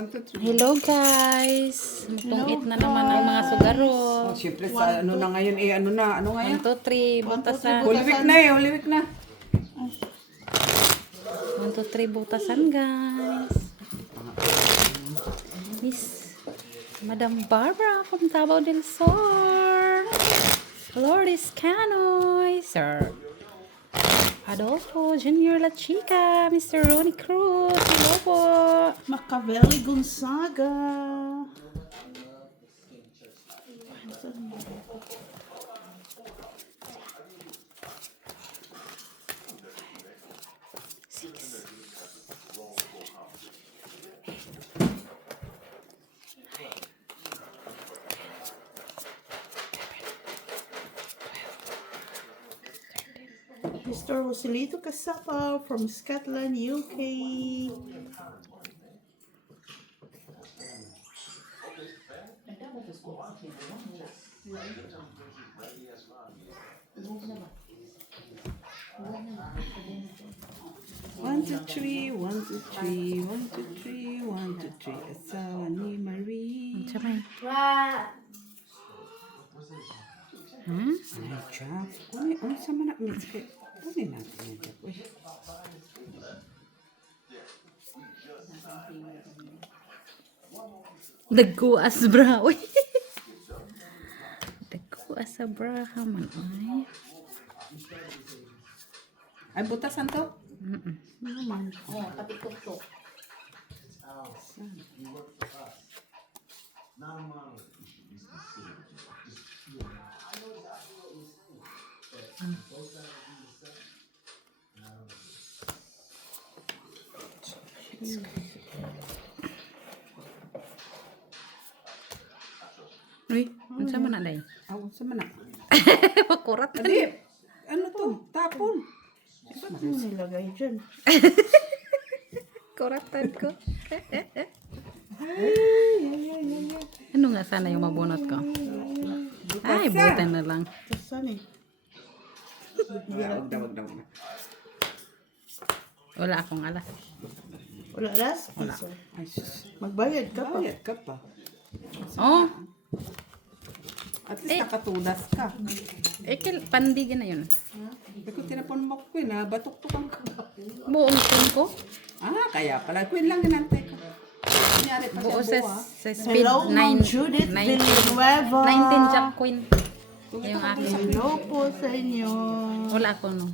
Hello guys! Tungit na naman ang mga sugaro. Siyempre sa ano na ngayon ano ngayon? 1, 2, 3, butasan. Holy Week na Holy Week na. 1, 2, 3, butasan guys. Miss Madam Barbara from Davao del Sur. Lourdes Canoy, Sir Adolfo Junior La Chica, Mr. Ronnie Cruz, hello po. Machiavelli Gonzaga. Mr. Joselito Casapa from Scotland, UK. One, two, three, 1, 2, 3, 1, 2, 3, 1, 2, 3. Asawa ni Marie. Sabay. Ay, Jack. Ano sa manak mix kay? Kunin natin yung Jack. Uy. Dagko as bra. Uy. Dagko as sa bra man. Ay. Ay, butasan to? Naman. Pati tuktok. Uy, ano sa man na day? Aw, sa manak. Makurat ka. Adi, ano to? Tapon. Ba't mo nilagay dyan? Kuratan ko. Ay. Ano nga sana yung mabunot ko? Ay, butan na lang. Saan eh? Wag daw. Wala akong alas. Wala alas? Wala. Ay, sus. Magbayad ka pa. Bayad ka pa. Oh, At least nakatudas ka. pandigin na yun. Kung tinapon mo ko na, batok-tukan ka. Buong tin ko. Kaya pala. Queen lang ginantay ko. Kunyari pa Buo siya sa, buwa. sa speed Hello, Ma'am 9, Judith 19, Villanueva. 19 Jack Queen. Kung Yung ito ka akin. Hello po sa inyo. Wala ako no.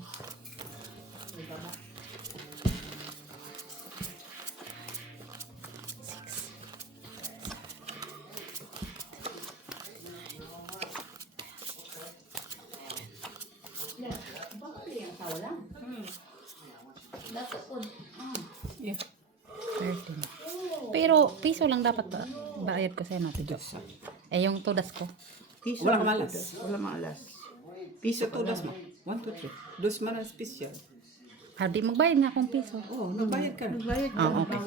Yeah. 13. Pero piso lang dapat bayad ko sa natin. Eh yung tudas ko. Piso Wala lang malas. tudas. Wala malas. Piso to das mo. 1, 2, 3. Dos man ang special. Di magbayad nga akong piso. Oo, nagbayad ka na. Magbayad ka. Oh, okay.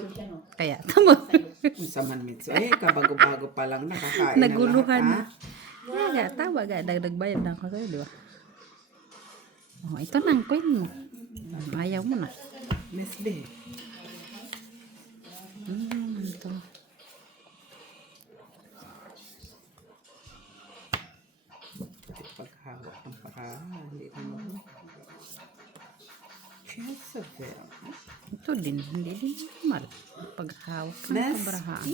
Kaya, tama. Sa manmitso. Kabago-bago pa lang nakakain na Naguluhan. lahat. Nga, tama ga. Dagbayad na ako sa'yo, di ba? Oh, ito na ang queen mo. Ayaw mo na. Nestle. Ito. Pati paghawak ng parahan. Hindi naman. Jezebel. Ito din. Hindi din normal. Paghawak ng kabrahaan.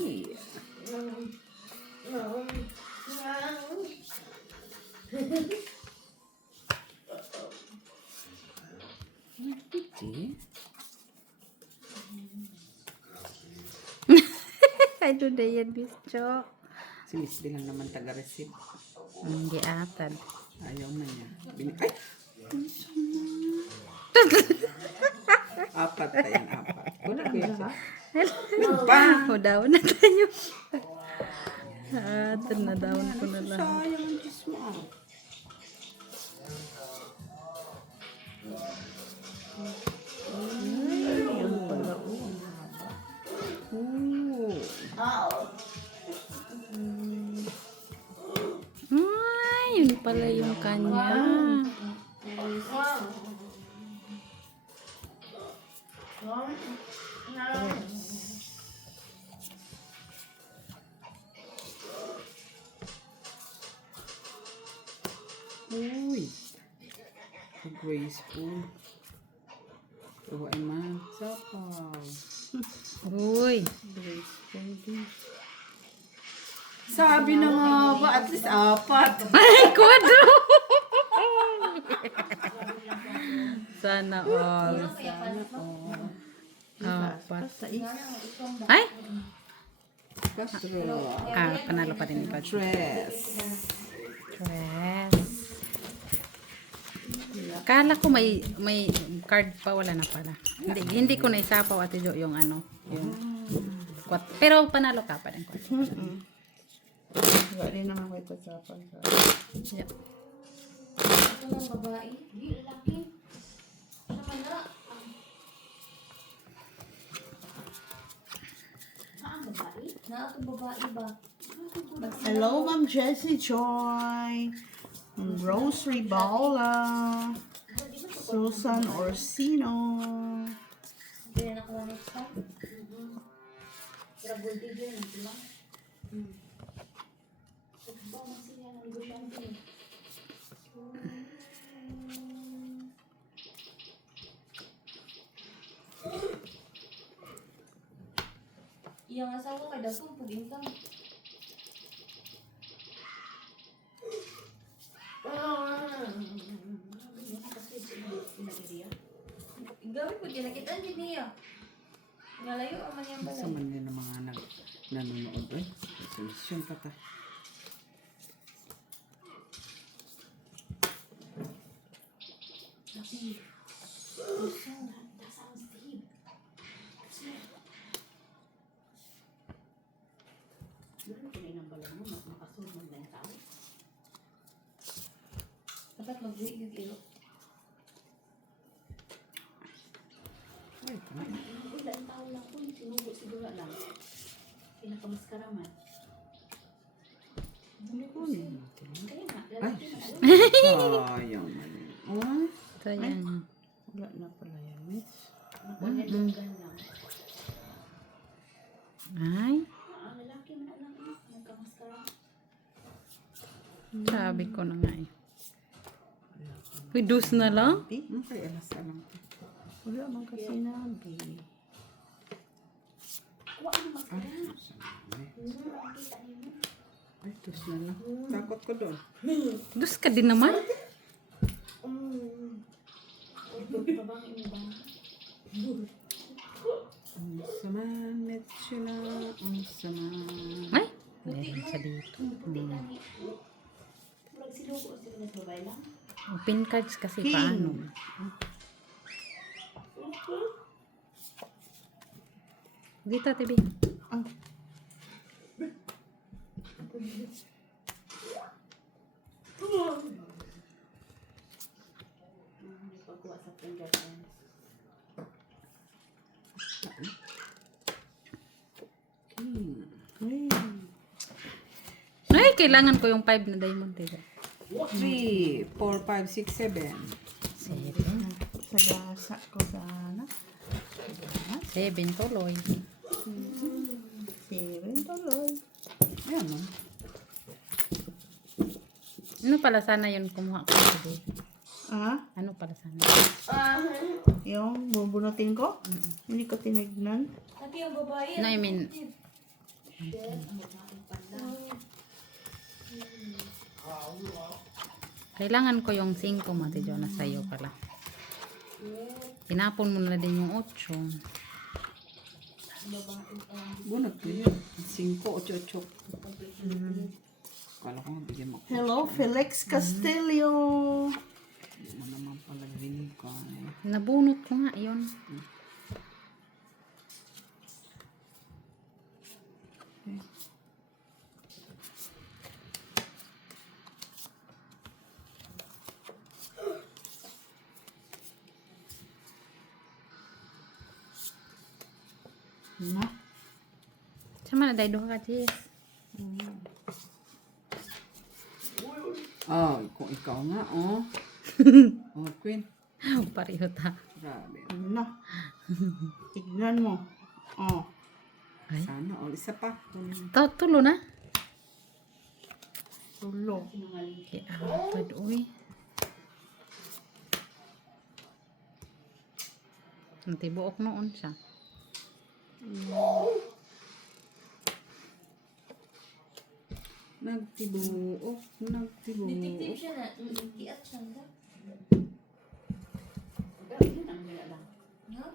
Nestle. Ano na yan, Bischo? Si Nestle lang naman taga-receive. Hindi atad. Ayaw na niya. Ay! Apat pa yan, apat. Wala ko yan. O, down na tayo. Atad na down ko na lang. Sayang ang Diyos mo. Ay, yun pala yung kanya. Graceful. Tuwa ay man. Sapaw. Uy. Graceful din. Sabi na nga ba, at least 4. Ay, kwadro! Sana all. Apat. Ay! Castro. Panalo pa rin ikaw. Tres. Tres. Kala ko may card pa, wala na pala. Hindi ko na isapaw Ate Jo yung ano, yung pero panalo ka pa rin. Wala rin naman ko ito sa pagka. Yeah. Ito ng babae. Hindi, lalaki. Siya pala. Ang babae? Naatong babae ba? Hello, Ma'am Jessie Joy. Rose Ribola. Susan Orsino. Hindi na nakuha next time. Grabul TV yun, di ba? Ba, masaya ng negosyante. Iyang asawa kay Dagkong pag-income. Gawin po din nakita din niya. Ngalayo ang man yung Sa balay. man yun ang mga nanonood. Solusyon pa ta. Dapat mag-wait yung ilo. Ay, tama. Ilang taon lang po, sinubo siguro lang. Pinakamaskara man. Kaya nga, lalaki na alam. Sayang man yun. Oh, Sayang. Wala na pala yan, miss. Nagpanyadyagan lang. Ay, Ang lalaki man alam mo, nagkamaskara. sabi ko na nga eh. Uy, dus na lang? okay, alas alam ko. Wala man kasi nabi. Kuha ang maskara. Ay, Nakakita niyo. ay, tus na lang. Takot ko doon. Dus ka din naman? Babae mo ba? Ang sama, met sila. Ang sama. Ay, meron sa dito. Puti ka ni. Murag sinubo sila na babae lang. Pin cards kasi King. paano? Dito, TV. Ah, Pagkuha sa fingerprints. ay. Ay, kailangan ko yung 5 na diamond. Diba? 3, 4, 5, 6, 7. 7. Sa lasa ko sana. 7 tuloy. 7 tuloy. Ayan no. Ano pala sana yun kumuha ko today? Ah, Ano pala sana? yung bubunutin ko? Hindi ko tinignan. Pati yung babae. No, I mean, kailangan ko yung 5 Mate Jo na sa'yo pala. Tinapon mo na din yung 8. Bunot ko yun. 5, 8, 8. Kala ko nga bigyan mo. Hello, Felix Castillo. Hindi mo naman pala binigay. Nabunot ko nga yun. Na. Sama na dahil doon ka, Jess. Oh, kung ikaw nga, oh. Oh, Queen. Pareho ta. Grabe. Na. Tignan mo. Oh. Ay. Sana, oh, isa pa. Tulo na. Tulo. Kaya, uy. Natibuok noon siya. Nagtibuok. Detective siya na. Kiat siya na. Ha?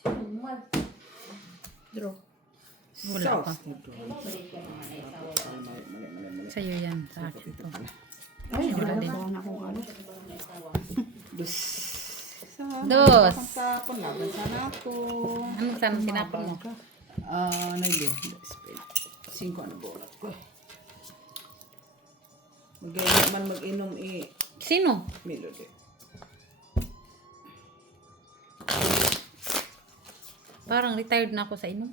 Sumal. Draw. Wala pa. Sauce. Sa'yo yan. Sa akin to. Ay, wala wala din. din. Ako ano. Dos. Dos. Tapon laban sana ako. Ano saan tinapon mo? Nagde. Cinco na borat ko. Magaya man mag-inom Sino? Melody. Parang retired na ako sa inom.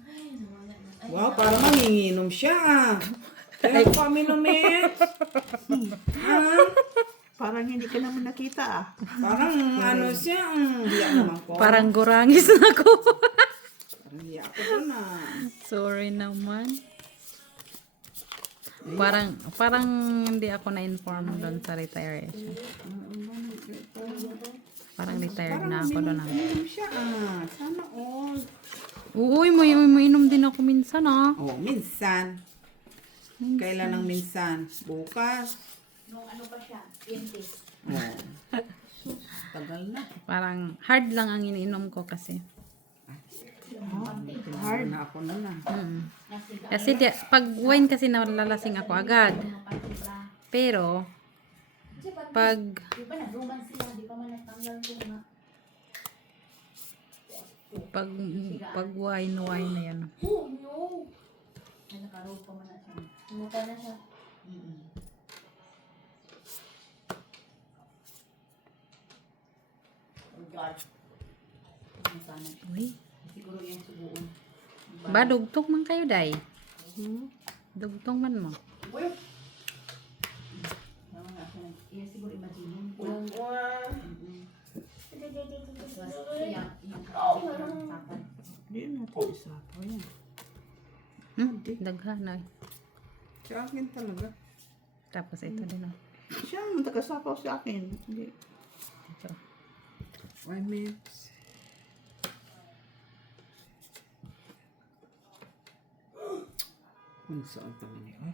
Wow, parang manginginom siya. Kaya ko aminom Parang hindi ka naman nakita ah. Parang ano siya. Hiya naman ko. Parang gurangis na ako. Parang hiya ko doon Sorry naman. Parang hindi ako na-inform doon sa retire siya. Parang retired na ako doon. Uminom siya Sana all. Uy, may inom din ako minsan Oh, minsan. Kailan ang minsan? Bukas. Nung ano pa siya? 20. Oh. Tagal na. Parang hard lang ang iniinom ko kasi. Hard na ako na lang. Kasi pag wine kasi nalalasing ako agad. Pero pag Di ba naduman sila? Di pa man natanggal ko nga. pag wine na yan. Oh, no! Ay, nakaroon pa man na siya. Sumuka na siya. Uy. Siguro yung subuon. Ba dugtong man kayo day? Dugtong man mo. Iya siguro imagine. Hindi natin isapaw yan. Daghan na. Sa akin talaga. Tapos ito din. Siya ang tagasapaw sa akin. Hindi. Ito. 5 minutes. Kung saan kami niya.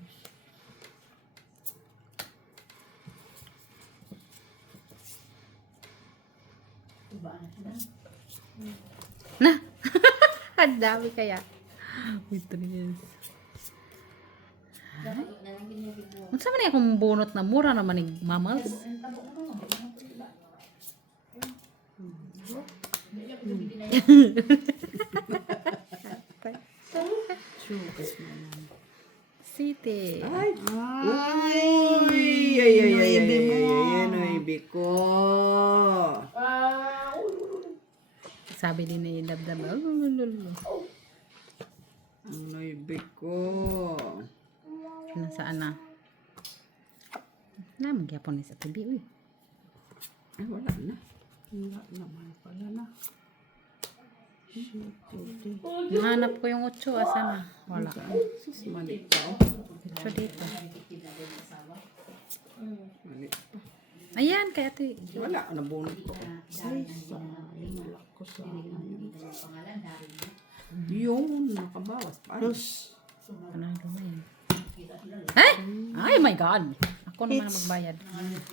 Na! Ang dami kaya. Wait, yes. Unsa man akong bunot na mura naman ni mamals? Chukas mo naman. City. Ay! Uy! Ay! Noibi ko. Sabi din ni Dabdab. Ang noibi ko. Nasaan na? Magyapon ni sa TV. Uy. Ay, wala na. Wala naman pala na. Nahanap ko yung 8. Asa na? Wala. Sus, mali pa. 8 dito. Mali pa. Ayan, kaya ito. Wala, nabunot ko. Ay, sayang. Wala ko sa Yun, nakabawas pa. Dos. Panalo na yan. Ay! Ay, my God! Ako naman ang magbayad.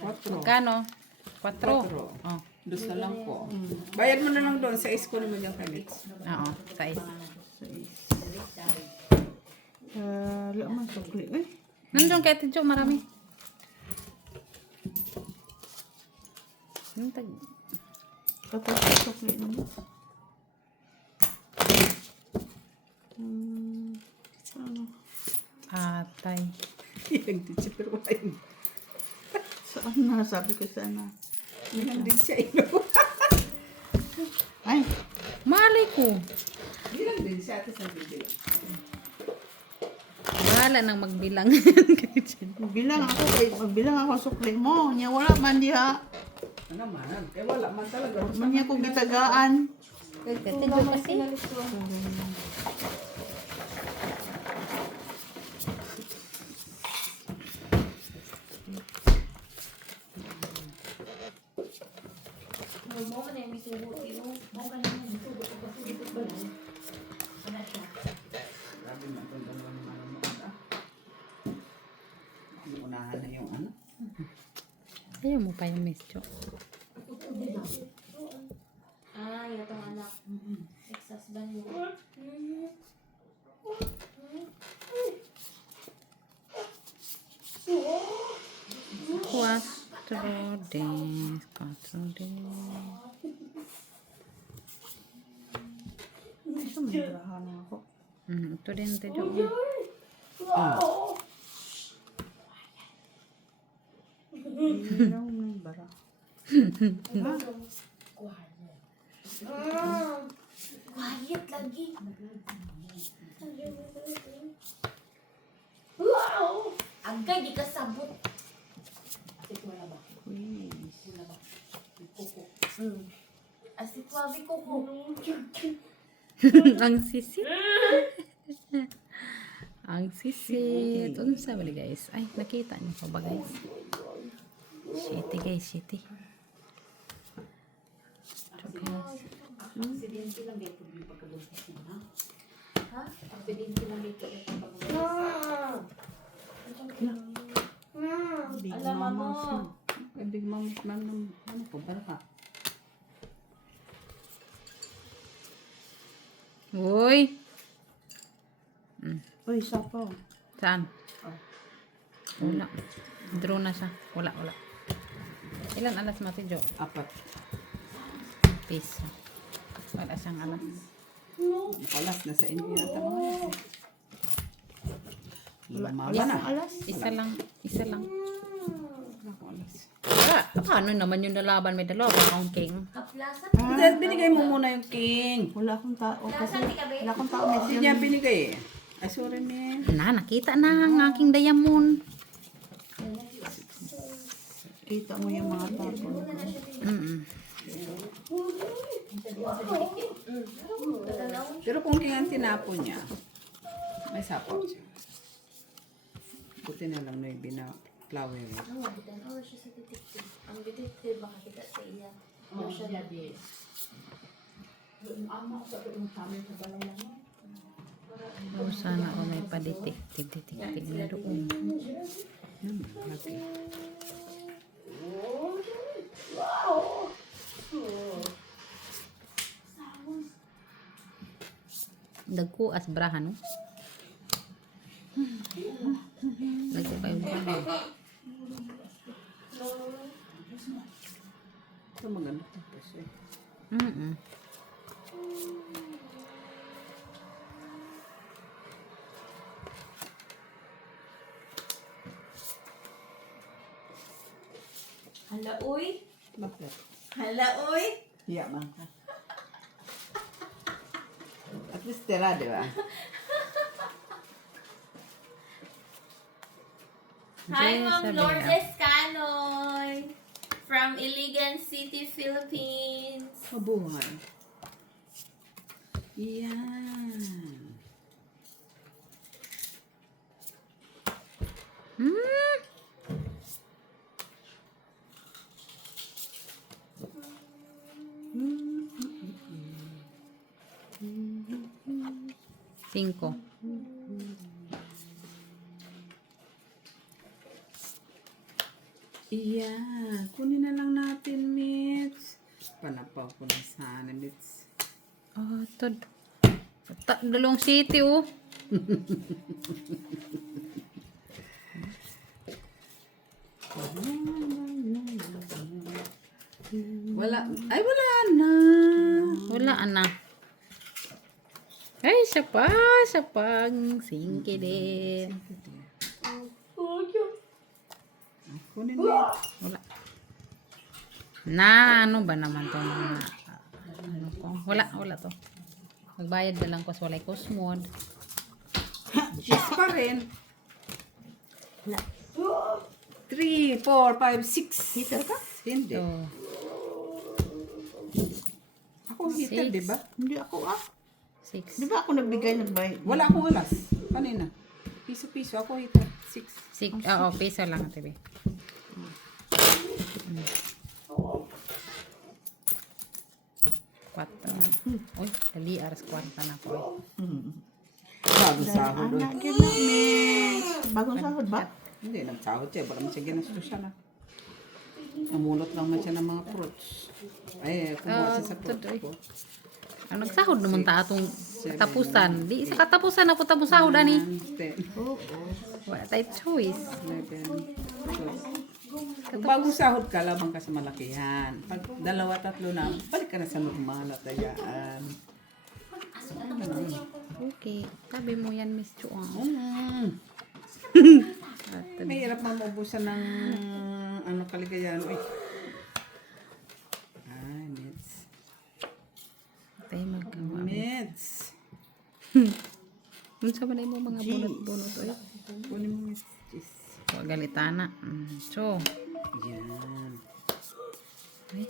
4. Magkano? 4. Quatro. Oh. Dos na lang po. Bayad mo na lang doon. Sa ko naman yung kanits. Oo, 6. Wala man sukli. Eh, Nandun kay Tidjo, marami. Yung tag... kapag sa sukli naman. Ano? Atay. Yung din siya, pero wala yun. Saan na? Sabi ko sana. Yung din siya, ino. Ay, Malay ko. Bilang din siya, ate sa video. Bahala nang magbilang. bilang ako. Magbilang ako ang sukli mo. Nya wala man diha. Ano man? Eh, wala man talaga. Man niya kong gitagaan. Kay Tidjo kasi. Mo man yung Ayaw mo pa yung Miss Jo. Ah, yung itong anak. Ex-husband mo. Cuatro days. Gusto mo barahan ako. Ito din, Ate Jo. Ilaw ng bara. Quiet lagi. Agay, di ka sabot. Asit wabi ko. Ang sisit. Ang sisit. Ano sabi guys? Ay, nakita niyo pa ba guys? Shitty guys, shitty. Ito guys. Big Alam mo. Mama. Big Mom, ano po, baraka. Uy! Uy, sapaw. Saan? Wala. Draw na siya. Wala. Ilan alas mo, Ate Jo? 4. Piso. Wala siyang alas. Nakalas na sa inyo yata mga alas. Lumaga Isa, na. Alas. Isa lang. Ako alas. Paano naman yung nalaban may dalawa? Akong king. Kaplasa. Binigay mo muna yung king. Wala akong tao kasi. Nasaan di ka, be? Wala akong tao. Hindi niya binigay eh. Ay, sorry, man. Nakita na ang aking diamond. Kita mo yung mga tao. Pero kung king ang tinapo niya, may sapaw siya. Buti na lang na yung flower. Ang mabitan. Oh, siya sa detective. Ang detective baka kita sa iya. Oh, siya di. Sana ako may pa-detective na doon. Lagi. Dagko as braha, no? Dagko kayo braha. Ito maganda tapos eh. Hala, uy. Bakit? Hala, uy. Iya man ka. At least tira, di ba? Hi, Yes, Ma'am sabi Lourdes Canoy. From Iligan City, Philippines. Mabuhay. Yan. Cinco. Iya. Kunin na lang natin, Mitch. Panapaw ko na sana, Mitch. Oh, to. Dalawang city, oh. Wala. Ay, wala na. Wala na. Ay, siya pa. Singki din. Kunin, Mitch. Wala. Na, ano ba naman to? Ano ko? Wala to. Magbayad na lang ko sa walay kusmod. Yes pa rin. 3, 4, 5, 6. Heater ka? Hindi. So, Ako heater, Six. di ba? Hindi ako 6. Di ba ako nagbigay ng bay? Wala akong alas. Kanina. Piso-piso. Ako heater. 6. 6. Oo, piso lang, TV. Kwatro. Uy, dali aras kwarta na ko. Bago sahod. Anak, yun na, miss. Bagong sahod ba? Hindi, nagsahod siya. Baka masya ginastos siya na. Namulot lang man siya ng mga fruits. Ay, kumuha siya sa fruits tuloy. ko. Ang nagsahod naman ta atong katapusan. Di sa katapusan ako tapos sahod ani. 10, Oo. Wala tayo choice. 11, 12. Kung bagong sahod ka, labang ka sa malakihan. Pag 2, 3 na, balik ka na sa normal at ayaan. Okay. Sabi mo yan, Miss Chuang. May hirap na maubusan ng ano kaligayahan. Uy. Meds. Tayo magkawa. Meds. Ano sa balay mo mga bunot-bunot oy? Kunin mo meds. Jeez. Huwag galitana. So, Yan. ay,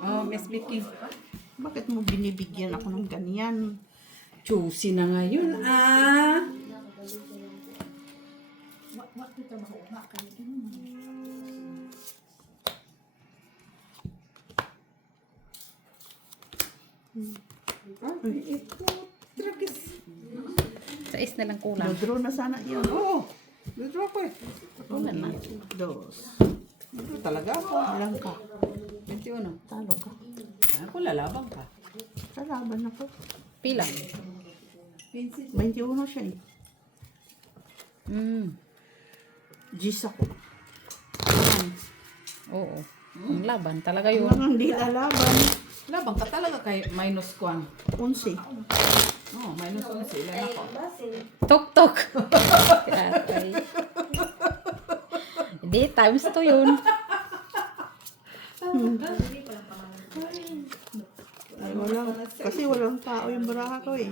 Oh, Miss Vicky. Bakit mo binibigyan ako ng ganyan? Juicy na ngayon, ah. Ay, ito. Tragis. sa is na lang kulang. Draw na sana yun. Oo. Withdraw ko eh. Kulang na. Dos. Withdraw talaga ako. Ilang ka? 21. Talo ka. Ako lalabang ka. Kalaban ako. Pila. 21 siya eh. Gis ako. Oo. Ang laban talaga yun. Walang hindi lalaban. Labang ka talaga kay minus kwan. 11. Oh, minus 11. Ilan ako? Tok-tok. Atay. Hindi, times 2 yun. Ay, kasi walang tao yung baraha ko eh.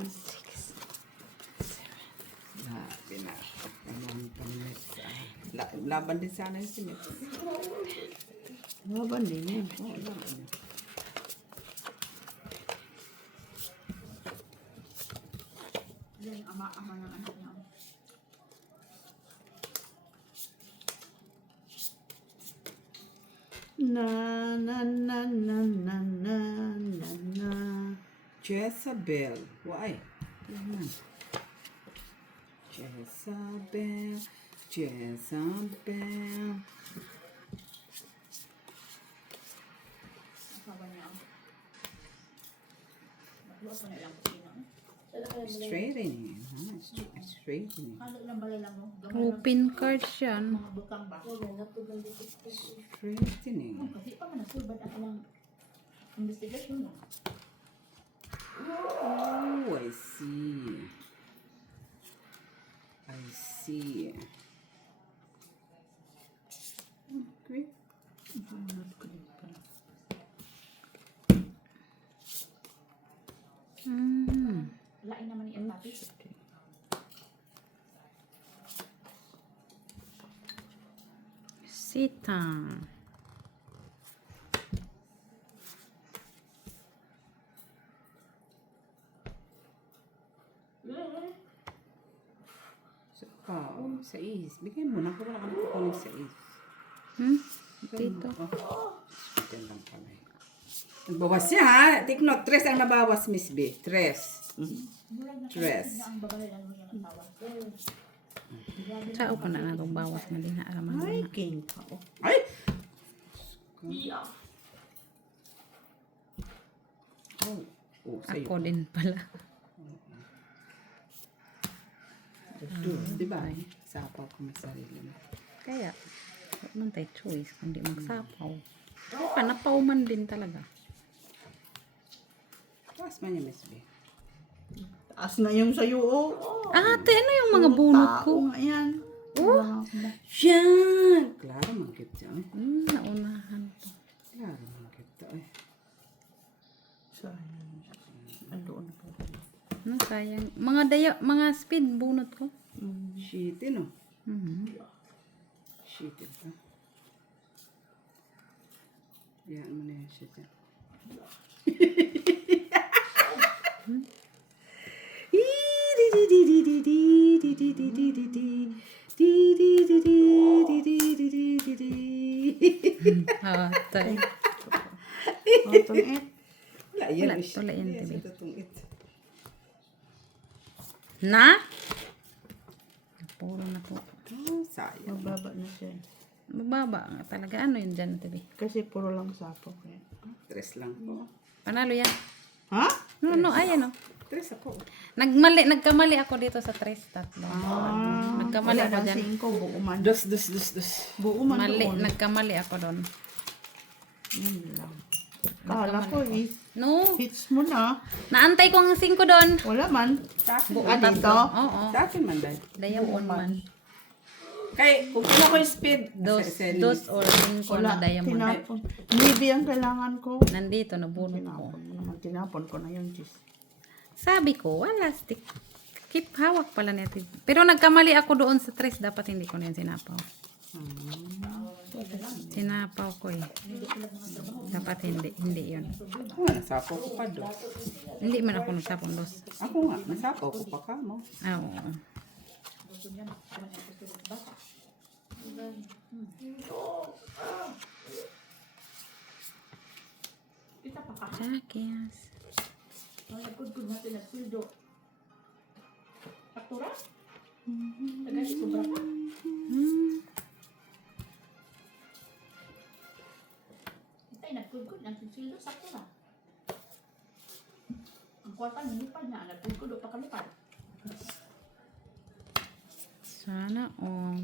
Sabi na. Laban din sana yung simit. Laban din yun. Na na na na na na na na. Jezebel. Why? Yan. Jezebel. Jezebel. Straightening. Straightening. Open card yan. Straightening. Oh, I see. I see. Okay. Lain naman yung tapis. Sitang. Sa is. Bigyan mo na. Kung wala ka nakukunin sa is. Dito. Yan lang pala. Nagbawas siya ha. Take note. 3 ang nabawas, Miss B. 3. 3. Sao pa na natong bawas nga din na araman Ay, na. king ka. Oh. Ay! Oh, oh sa'yo. Ako din pala. Di ba? Sapaw ko ng sarili mo. Kaya, wala man tayo choice kundi magsapaw. Ano pa, napaw man din talaga. Taas man yung Miss B. Taas na yung sayo, oh. Ate, ano yung mga bunot ko? Tao nga yan. Oh! Yan! Klaro mangkip siya. Naunahan to. Klaro mangkip to eh. Sayang. Andoon po. Ano, sayang. Mga speed bunot ko. Shitin oh. Mhm. Shitin ha. Yan mo na yung shit yan. Atay. Oh, tungit. Wala yan. Wala, wala yan, Yes, Tibi. ito itong it. Na? Puro na po. Oh, sayang. Mababa na siya. Mababa nga talaga. Ano yun dyan, Ate B? Kasi puro lang sapok eh. 3 lang po. Panalo yan. Ha? No, ayan o. 3 ako. Nagkamali ako dito sa 3, 3. Nagkamali Wala ako ng dyan. 5, buo man. Dos. Buo man Mali, doon. nagkamali ako doon. Yan lang. Kala ko eh. No, Hits mo na. naantay ko ang 5 doon. Wala man. Sa akin. Ah, dito? Oo, Sa akin man dahil. diamond man. Kay, kung kinuha ko yung speed. Dos or 5 Wala. na diamond. Tinapon. Maybe ang kailangan ko. Nandito, nabunot ko. Tinapon naman. Tinapon ko na yung cheese. Sabi ko, wala, stick. Keep hawak pala nito. Pero nagkamali ako doon sa 3, dapat hindi ko na yun sinapaw. Sinapaw ko eh. Dapat hindi yun. Ako nga, nasapaw ko pa dos. Hindi man ako nagsapong dos. Ako nga, nasapaw ko pa ka mo. Ah, oo. Jackies. Hmm. Tay nagkudkod ang sildo sakto na. Ang kwarta nilipad na, nagkudkod o pakalipad. Sana oh.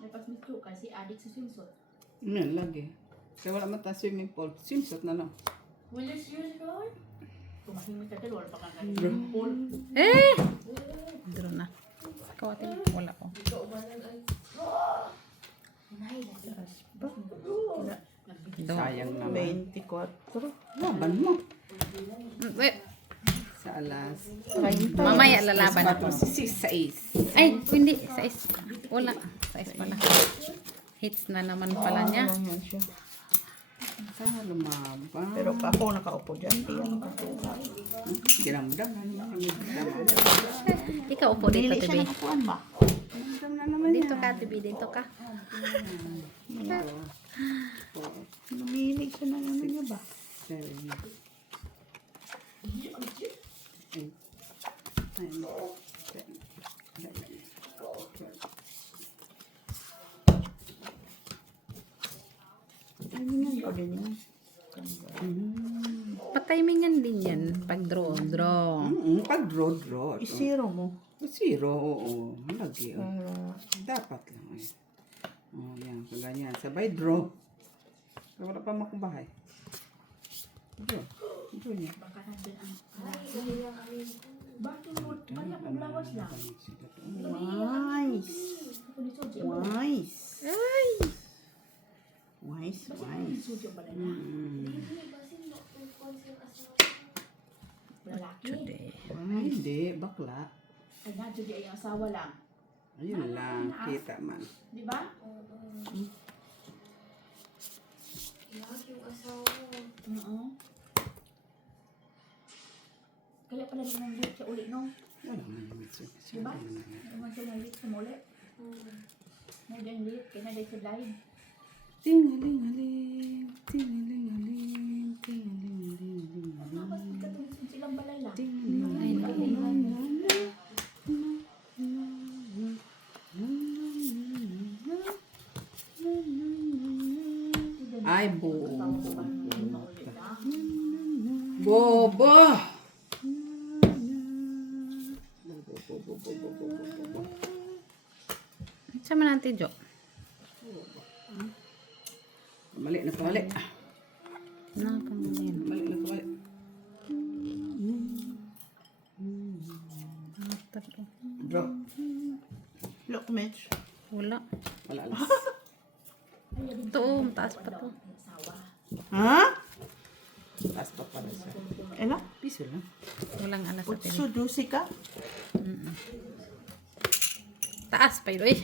Lepas nito kasi adik sa swimsuit. Yan, lagi. Kaya wala man tayo swimming pool. Swimsuit na lang. Will you serious, Lord? Tumahimik ka dito, wala pa kang ganyan. Pool. Eh! Draw na. Ikaw ate, wala ko. Do. Sayang naman. 24. Laban mo. Wait, Sa alas. 30. mamaya lalaban ako. 6 sa ace. Ay, hindi. Sa is. Wala. Sa is pala. Hits na naman pala niya. Lang yan siya. Sana lumabang. Pero pa ako nakaupo dyan. Di ako nakatuka. Ginamdam na naman. Ikaw upo dito, Dili siya Tibi. nakapuan ba? Ginamdam na naman Dito ka, Tibi. Dito ka. Namili siya na ano niya ba? 7, 8, 9, 10, 11, 12. Ano yan? O din yan. Patimingan din yan. Pag draw. Pag draw. I-zero mo. 0, oo. Lagi. Oh. Para Dapat lang eh. Oh, yan. So, ganyan. Sabay draw. Kaya wala pa makubahay. Draw. Draw niya. Baka nandun ang bakit mo, maya kong lawas lang. Wise. Ito ni Soji. Wise. Ay! Wise. Basta ni Wise. Soji ang balala. Lalaki. Today. Ay, hindi. Bakla. Ay na, Soji ay ang asawa lang. Ayun lang. Kita man. Di ba? Yung asawa mo. Oo. Kaya pala naman late siya uli, no? Wala man. Di ba? Naman siya na late sa muli. Na dyan late, kaya na dahil sa live. Tingalingaling. Tingalingaling. Tingalingaling. Tapos katulad silang balay lang. Ay, bobo. Bobo! Saan man natin, Jo? Mali na kamali. Nakamalin. Mali na kamali. Draw. Look, Mitch. Wala. Wala lang. Ito, mataas pa to. Ha? Taas pa pala siya. Ela? Piso lang. Walang alas sa tele. Sudusi ka? Taas pa yun, eh.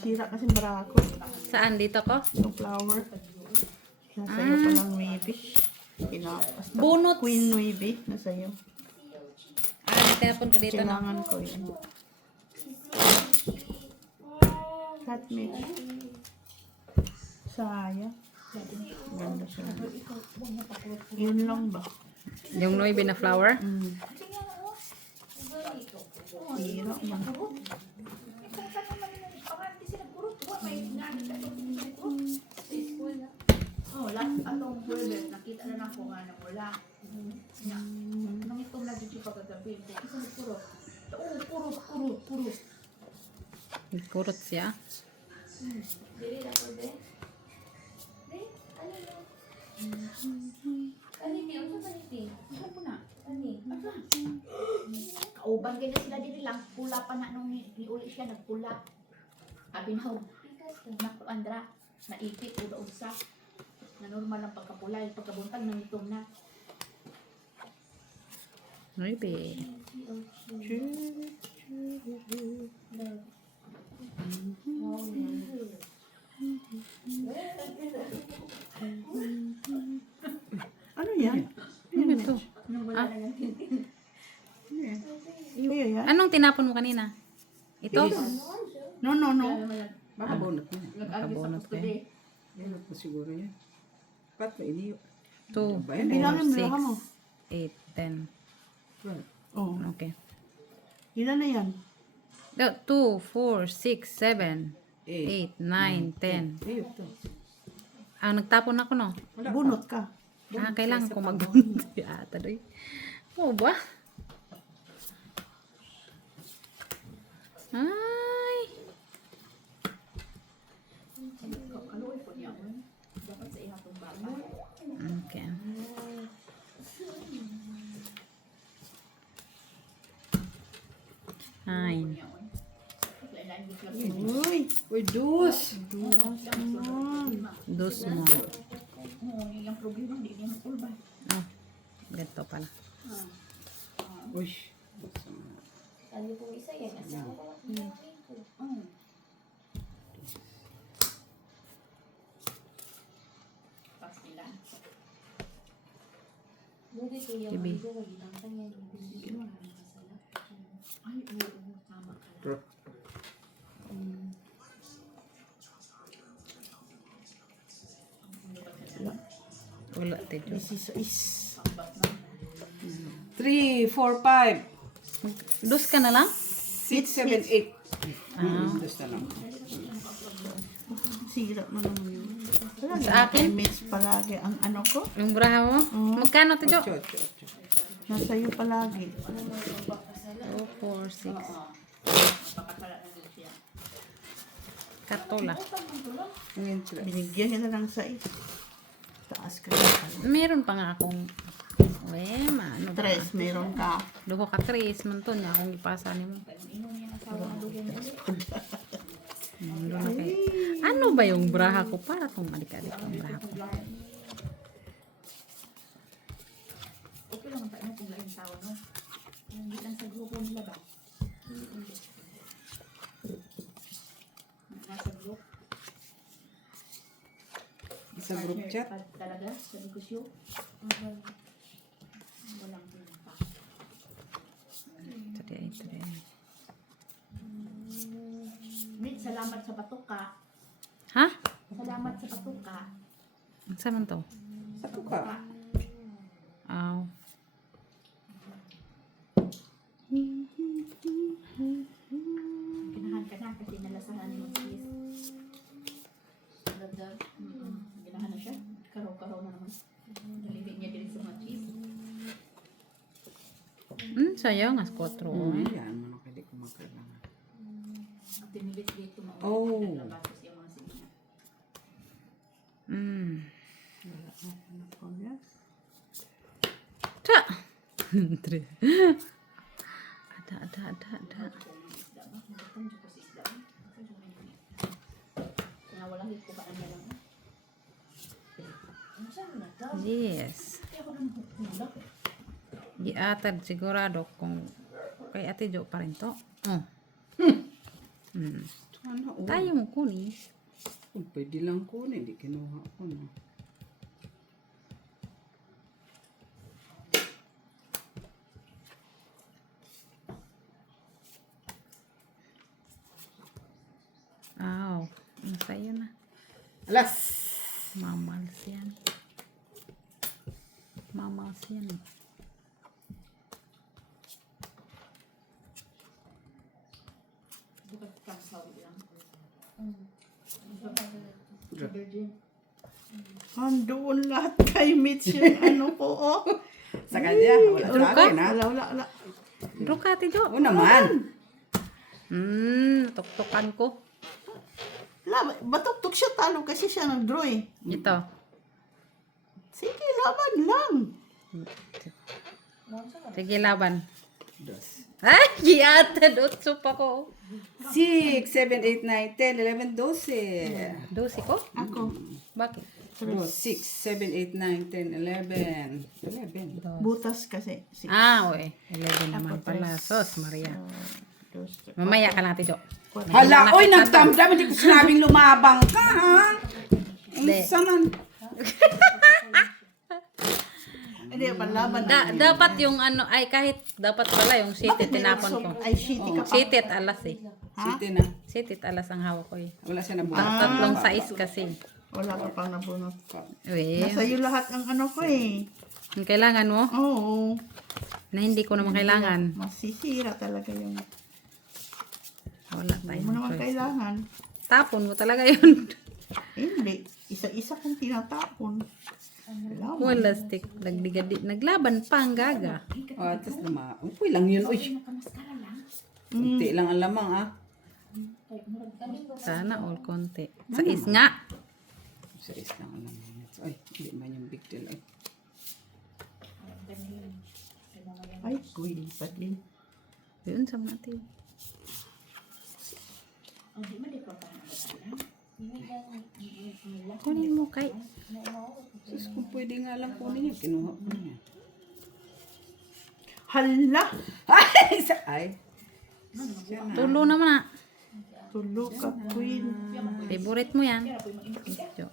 Sira kasi barako. Saan? Dito ko? Yung flower. Nasa iyo pa lang maybe. Pinapas. Bunot. Queen maybe. Nasa iyo. Tinapon ko dito, no? Kailangan ko yun. Cat Mitch. Sayang. Ganda siya. Yun lang ba? Yung Noy na flower? Hira man. Kung saan naman nila, baka hindi sila kurot. May ginamit ka itong kurot. Sa school na. Oh, last atong Webes, nakita na ako nga na wala. Nga, nung itong lagi siya pagkagabi, isa na kurot. Kurot. Kurot siya. Dili na ko de. De, ano no? Kaniti, unsa kaniti? Ano po na? Kani. Kauban kaya sila diri lang. Pula pa na nung niuli siya, nagpula. Abinhaw. Pikas ka. Naku, Andra, naipit, uda-udsa. Na normal ang pagkapula, yung pagkabuntag ng itong na. Maybe. Ano yan? Ano ito? Nung wala na yung tintin. Ano yan? Kuya yan? Anong tinapon mo kanina? Ito? No. Kaya naman yan. Baka bonot na. Nag-argue sa Nakabunot custody. Bonot na siguro yan. Pat na iniyo. 2, Ba yan? Bilangin mo lang mo. 8, 10. 12. Oh. Okay. Ilan na yan? 2, 4, 6, 7, 8, 9, 10. Ayun to. Ah, nagtapon ako, no? Wala pa. Bunot ka. Ah, kailangan ko magbunod. Ata doy. Oo ba? Ay. Kaluoy po niya. Dapat sa ihatong baba. Okay. Nine. Kailangan di lang. Uy. Uy, dus. Dos mo. Oo, yung problema, hindi niya makulban. Oh, ganito pala. Uy. Sabi ko isa yan. Asa ko ba? Pas nila. Bugi ko yung Kibi. ko gitang tanya yung bugi ko na kasala. Ay, oo, tama ka lang. Wala, techo. This is 3, 4, 5, Dos ka na lang? 6, 7, 8. Dus na lang. sira mo naman yun. Wala Sa na, akin? I miss palagi ang ano ko. Yung braha mo? Magkano, techo? 8, 8. Nasa iyo palagi. 2, 4, 6. Pakasala na din siya. Katola. Ngayon sila. Binigyan niya na lang sa iyo. Taas ka na pala. Meron pa nga akong ano ba? Tres, meron ka. Duho ka tres, man to niya akong ipasa ni mo. Inom niya ng sawa na dugo mo. Ano ba yung braha ko? Para tong adik-adik yung braha ko. Okay lang tayo kung laing tao, no? Hindi lang sa grupo nila ba? Nasa group. Sa group chat. Talaga, sa negosyo. Walang pinaka. Today. Min, salamat sa batuka. Ha? Salamat sa batuka. Saan man to? Sa tuka. Aw. Ginahan ka na kasi nalasahan mo cheese. Dagdag. Ginahan na siya. Karaw-karaw na naman. Nalibig niya din sa mga cheese. Sayang, as 4. Yan mo na kaya di ko magkailangan. At tinilit dito na Oh. naglabatos yung mga sinya. Wala na ko yan. Cha! Tre. Ada. Kung may isda ba? Magkakang dyan ko sa isda ba? Kaya walang hit ko ba ang lang. Ano siya na to? Yes. Kaya ko nang hulak. Giatad sigurado kung kay Ate Jo pa rin to. Ano? Tayo mo kunin. Kung pwede lang ko na, hindi kinuha ko na. Aw, sa'yo na. Alas! Mamals yan. Mamals yan. Virgin. Andoon lahat kay Mitch yung ano ko, oh. Sa kanya, wala sa akin, ha? Wala. Draw ka, Ate Jo. Oo naman. Tuktukan ko. Wala, batok-tok siya talo kasi siya nag-draw eh. Ito. Sige, laban lang. Sige, laban. Dos. Ay, giyata. Dotso pa ko. 6, 7, 8, 9, 10, 11, 12. Dosi ko? Ako. Bakit? 6, 7, 8, 9, 10, 11. 11. Butas kasi. Oy. 11 naman pala. Sos, Maria. Dos. Mamaya ka lang, Ate Jo. Hala, oy, nagdamdam. Hindi ko sinabing lumabang ka, ha? Hindi. Saman. Hindi, panlaban. Dapat yung ano, ay kahit dapat pala yung sitit tinapon ko. Ay, shitty ka pa. Sitit alas eh. Siti na. Sitit alas ang hawak ko eh. Wala siya na Tatlong sais kasi. Wala ka pang nabunot. Uy, Nasa iyo lahat ang ano ko eh. ang kailangan mo Oo. na hindi ko naman kailangan. Masisira talaga yung... Wala Hindi tayo mo naman choice. kailangan. Tapon mo talaga yun. Hindi. Isa-isa kong tinatapon. Laban. Wala stick. Naglaban pa ang gaga. Tapos uy lang yun, uy. Kunti lang ang lamang, ah. Sana all konti. Sais nga. Sa lang ang lamang. Ay, hindi man yung big deal, ay. Ay, kuy, pa din. Yun sa natin. Kunin mo kay. Sus, kung pwede nga lang kunin yun, kinuha ko niya. Hala! Ay, ay. Tulo naman ah. Tulo ka, queen. Favorite mo yan. Jo.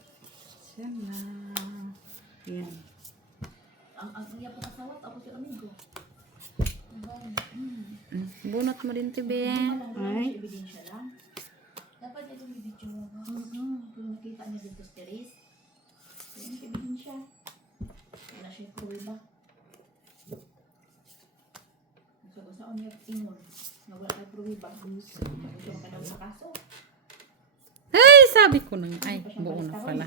Siya na. Yan. Ang iya po asawa, tapos yung amigo. Bunot mo din tibi. Ay, Ebidensya lang. Dapat ito may video mo. Kung nakita niya dito sa terrace, yun, ebidensya. Wala siya pruweba. So, gusto ko niya ingon. Na wala kayo pruweba. Gusto mo ka daw sa kaso. Ay, sabi ko nang. Ay, buo na pala.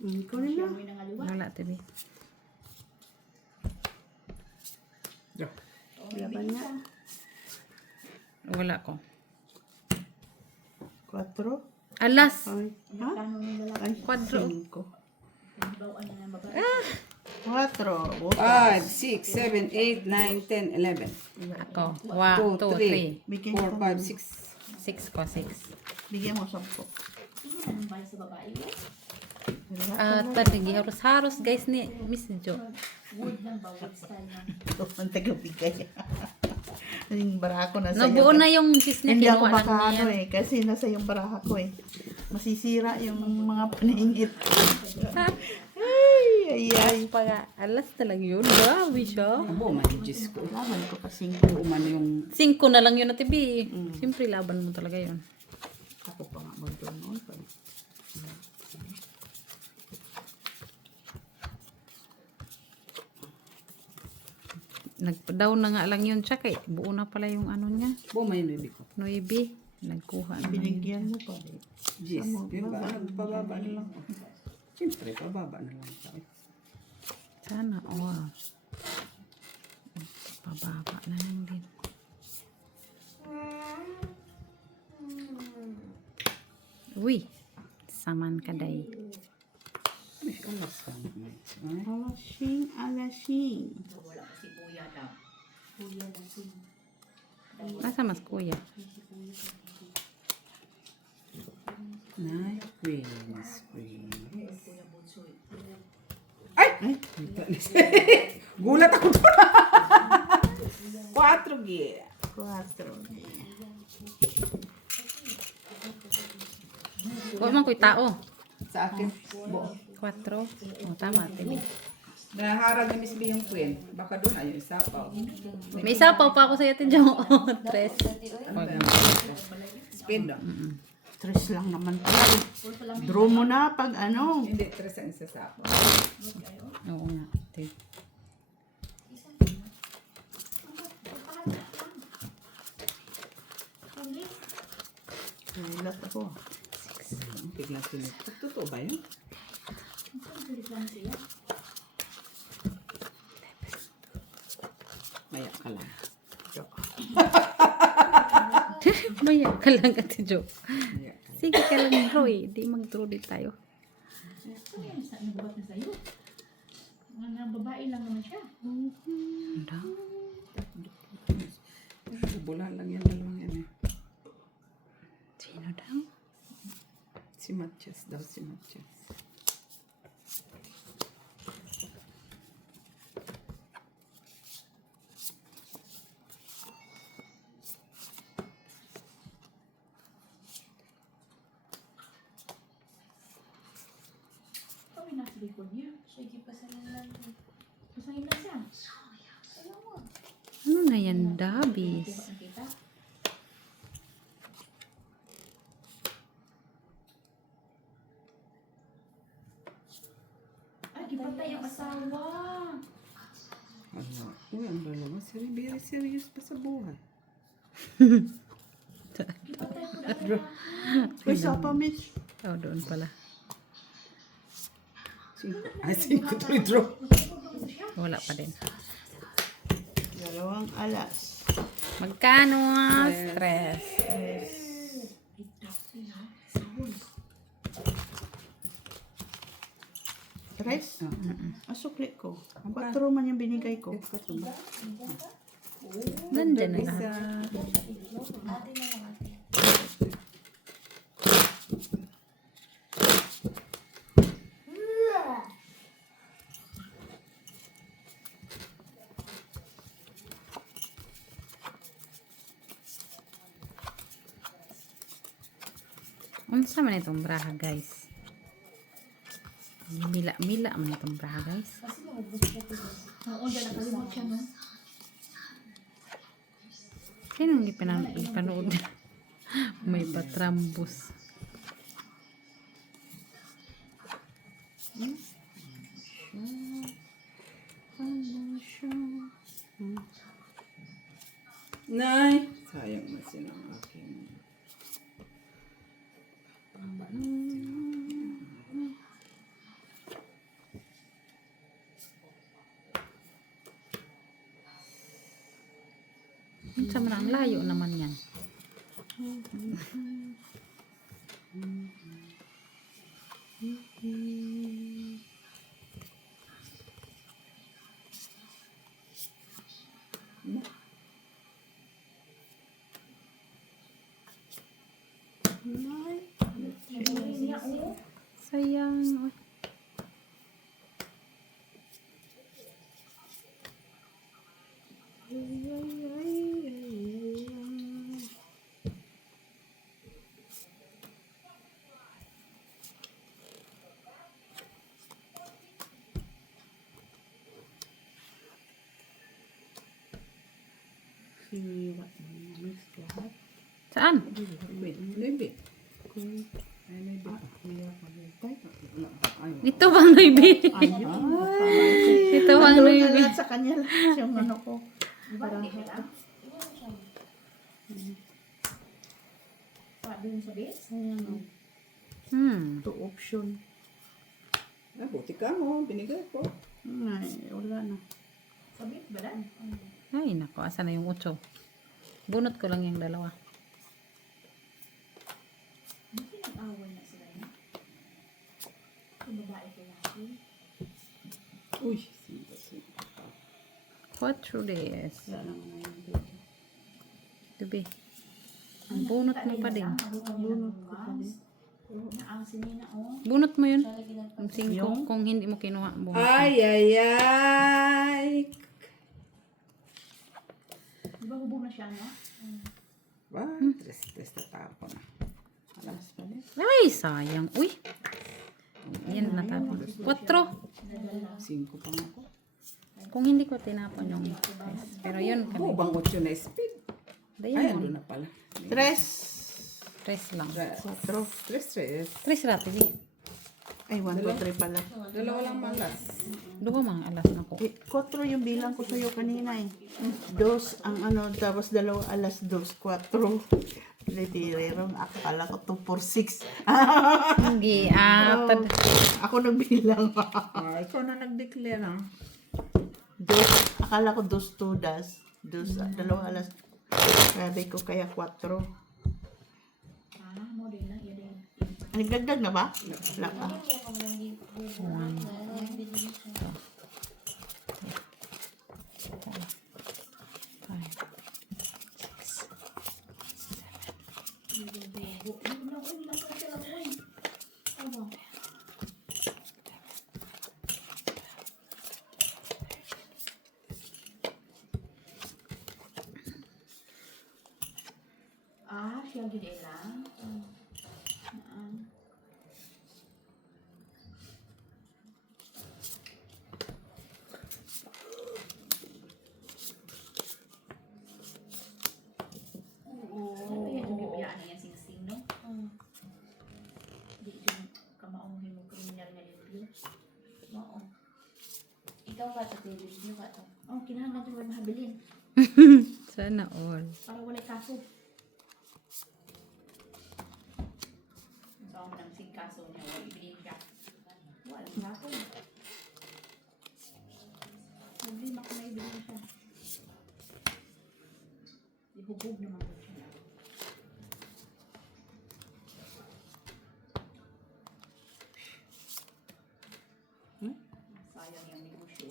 kunin Siya na. may nangaliwa. Wala tibi. Laban niya. Wala ko. 4. Alas. Ay, ha? Plano ng lalaki. Ay, Kwadro. 5. Bawaan na ng babae. 4. 5, 6, 7, 8, 9, 10, 11. Ako. 2, 1, 2, 3. 3, Bigyan 4, ko 5, 6. 6 ko, 6. Bigyan mo 10. Tingnan na ng bahay sa babae. Tadi haros guys ni Miss Jo. Wood lang ba? Wood style lang. Ang tagabigay. Yung baraha ko nasa Nabuo na yung sis niya. Hindi ako Kinuha lang makano niya. eh. Kasi nasa yung baraha ko eh. Masisira yung mga paningit. Ay. Pag alas talaga yun. Grabe siya. Abo, man yung Diyos ko. Laban ko kasi Oo man yung 5 na lang yun na tibi. Siyempre laban mo talaga yun. ako pa nga mag-doon noon. Nagdown na nga lang yun siya kay buo na pala yung ano niya. abo man yung baby ko. 9. Nagkuha na. Binigyan mo pa eh. Yes. Di ba? Nagpababa na lang ako. Siyempre, pababa na lang ako. Sana, pababa na lang din. Uy, saman ka day. Ay, alas ka naman. Ay, Alasing. Wala kasi kuya daw. Kuya lang si Nasa mas kuya? Nice queens, queens. Kuya Butsoy. Ay! Gulat ako doon. 4 gi. 4. Huwag man ko'y tao. Sa akin. Bo. 4. Oh, tama, tibi. Naharag ni Miss B yung queen. Baka doon ayun isapaw. May sapaw pa ako sa iyo, Jo. 3. Speed no? Stress lang naman pala. Draw mo na pag ano. Hindi, 3 ang isasapaw. Oo nga. Tibi. Ulat ako. biglang tinipid. Totoo ba yun? Lang siya. Maya ka lang. Maya ka lang, Ate Jo. Maya ka lang. Sige ka lang, Roy. Di mag-draw din tayo. Ano yan? Saan nagbuhat na sa'yo? Mga babae lang naman siya. Ano? Bulan lang yan, dalawang yan eh. Sino daw? Si Matias daw, si Matias. Kami nasa likod niya. Sige pa sa lang. Masangin lang siya. Alam mo. Ano na yan, Dabis? Diba nakita? Ay, gipatay ang asawa. Ano? Uy, ang dalawa. Very serious pa sa buhay. Gipatay ko na asawa. Uy, sapa, Mitch. Oh, doon pala. Ay, 5 tuloy draw. Wala pa din. 2 alas. Magkano? Stress. Tres? Asukli ko. 4 man yung binigay ko. Nandyan na Isa. lahat. Ate na lang ate. Unsa man itong braha, guys? Mila man itong braha, guys. Kasi nag-book siya ko. Oo, dyan nakalimot siya, no? Sino hindi pinanood? May patrambus. Nay! Sayang na sinang aking. Unsa man ang layo naman yan. Sayang. Uy. Saan? Wait, maybe. Ay, maybe. Ay, Ito bang Noibi? ay. Ito bang Ano Noibi? na lahat sa kanya lahat yung ano ko. Diba, hindi ka lang? Pa, dun sa base? Ayan o. To option. Ah, buti ka mo. Binigay ko. Ay, wala na. Sa base ba dan? Ay, nako. Asa na yung 8? Bunot ko lang yung 2. Hindi nag-away na sila yun. Yung babae ko lagi. Uy, simba. What through this? Wala na nga yung video. Gabi. Ang bunot mo pa din. Bunot ko pa din. Ang sinina, oh. Bunot mo yun. Siya lagi nagpag- Ang 5. Kung hindi mo kinuha, bunot mo. Ay, ay, ay. Di ba hubog na siya, no? Ba, tres na tapon. Alas pa din. Ay, sayang. Uy. Yan, natapon. 4. 5 pa nga ako. Kung hindi ko tinapon yung test. Pero yun Oo, kami. bang 8 na speed? Ay, Dayan ano mo. na pala. Tres. 3 lang. 3. 3 rati. Di. Ay, 1, 2, 3 pala. Dalawa lang malas. Dugo mga alas na ko. 4 yung bilang ko sa'yo kanina eh. 2 ang ano, tapos 2 alas 2, 4. Litirirong, akala ko 2, 4, 6. Hindi, atad. Ako nagbilang. Ikaw na nag-declare ah. Akala ko 2 tudas. 2, 2 alas. Sabi ko kaya 4. Mo din na, yun din. Nagdagdag na ba? Wala pa. Siya gini lang. Ito yung bibiyaan niya sing-sing, no? Di din kamaunghin mo criminal nga review. Oo. Ikaw ka ito, review ka ito. Oh, kinahanglan ito may mahabilin. Sana all. Para wala'y kaso. So, nang sing kaso niya, wala ibilin ka. Wala kaso. Problema kung may ibilin siya. Ihubog naman ko siya. Sayang yung negosyo.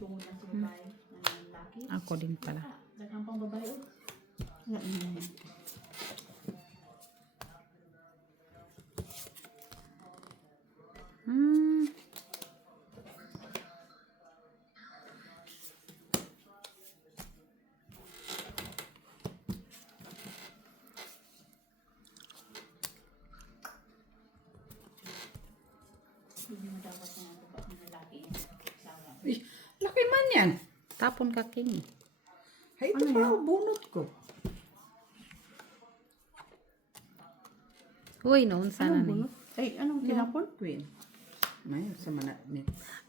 Tungod lang sa babae, ng laki. Ako din pala. Daghang pang babae. Hmm. Hindi mo dapat ng babae ng lalaki. Sayang. Laki man yan. Tapon ka, King. Ay, ito pa, bunot ko. Uy, noon sana ni. Ay, anong tinapon? Queen. May, sa mana.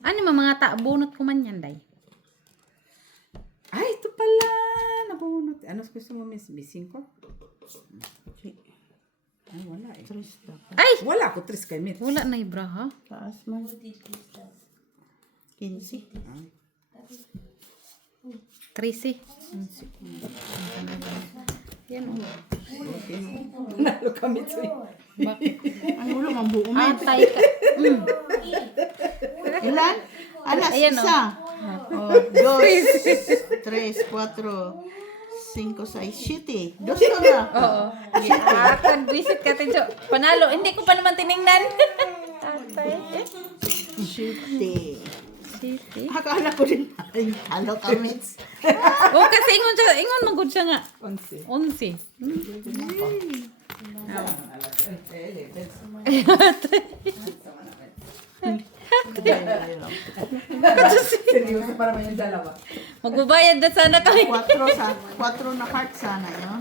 Ano mga bunot ko man yan, day? Ay, ito pala. Nabunot. Ano gusto mo, Miss? B5? Ay, wala eh. 3 dapat. Ay! Wala ko, 3 kay Miss. Wala na ibra, ha? Taas man. 15. 13. Yan, oh. Nalo kami ito. Bakit? Ang ulo, mambuo man. Atay ka. Ilan? Alas, Ayan, isa. Oh, 2, 3, 4, 5, 6, 7. 2 na ba? Oo. Atay, visit ka, Tidyo. Panalo. Hindi ko pa naman tiningnan. Atay. 7. City. Akala ko rin. Ay, halo kami. Oh, kasi ingon siya. Ingon magod siya nga. 11. 11. Seryoso para may yung dalawa. Magbabayad na sana kami. 4 na card sana yun.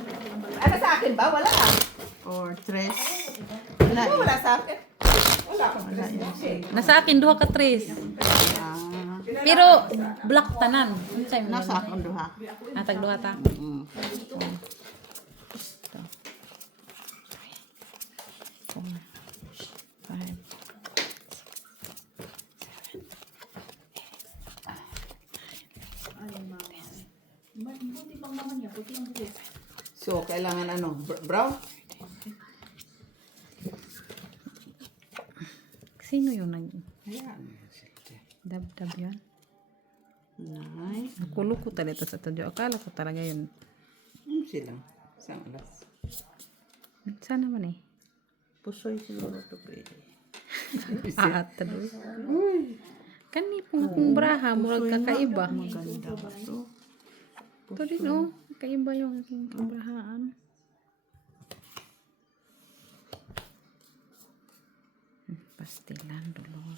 Ano sa akin ba? Wala ah. Or 3. Wala eh. Wala sa akin. Wala akong Wala yun. Nasa akin, duha ka tres. Ah, Pero, black tanan. Ano sa'yo mo? nasa akong duha. Atag duha ta. Mm. Ito. 4, 5. Ay, mama. Buti bang naman niya? Buti ang buhok. So, kailangan ano? Brown? Sino yung Ayan. nag-dab yan? Nice. Nakulo ko talaga sa tudyo. Akala ko talaga yun. Sila. Isang alas. Sana man eh. Pusoy siguro to pwede. Talo. Kani pong akong braha, murag kakaiba. Maganda ba to? Ito din oh. Kakaiba yung aking brahaan. Pastilan, dolor.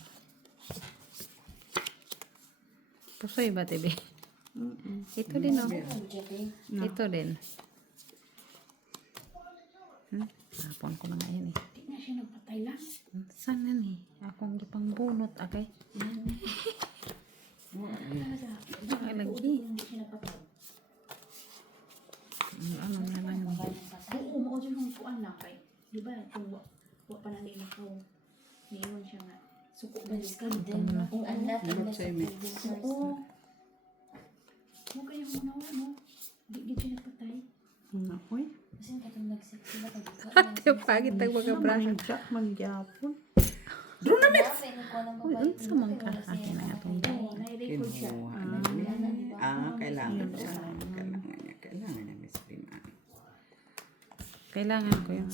Pusoy ba, tibi? Ito din oh. Ito din. Hapon ko na nga yan eh. Di na siya nagpatay lang. Sana ni? Akong gipang bunot, okay? Ay, lagi. Hindi siya nagpatay. kung wa pa na nilakaw. Niyon siya nga. Suko na Mas ka. din. Ang lahat Hirap ng sa'yo, message Mitch. din sa Oo. Mo kaya mo nawa no. Di siya napatay. Nakoy. Kasi katong nag-sex sila kay Bika. Ate, pagit ang mga bra. Maningyak, mangyapon. Doon na, Mitch! Uy, unsa man ka? Akin na atong Oo, na-record siya. Kinuha na niya. Kailangan niya. Kailangan niya, Miss Prima. Kailangan ko yun.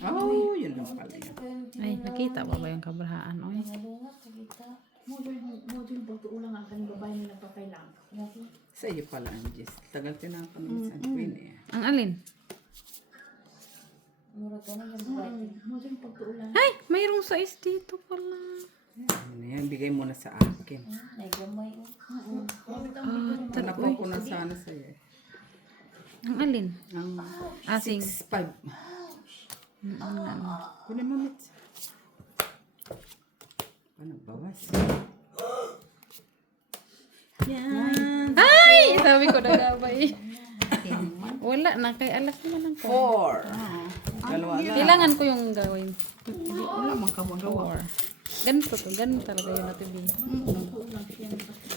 Oh, yun lang pala yun. Ay, nakita ba yung kabrahaan? Oy. Nalungat kita. Module ba ito ulang ang kanang babae na nagpapay lang. Sa iyo pala, Angie. Tagal tinatanong sa Queen eh. Ang alin? Murag ka na yung babae. Module pag ito ulang. Ay, mayroong size dito pala. Ano yan, bigay mo na sa akin. Naggamay. Hanapan ko na sana sa'yo. Ang alin? Ang Asing. 6'5". Kunin mo, Mitch. Ano, bawas? Yan. Ay! Sabi ko na gabay. Wala na, kay alas naman lang ko. 4. Dalawa lang. Kailangan ko yung gawin. Wala man ka magawa. Ganito to, ganito talaga yun natin.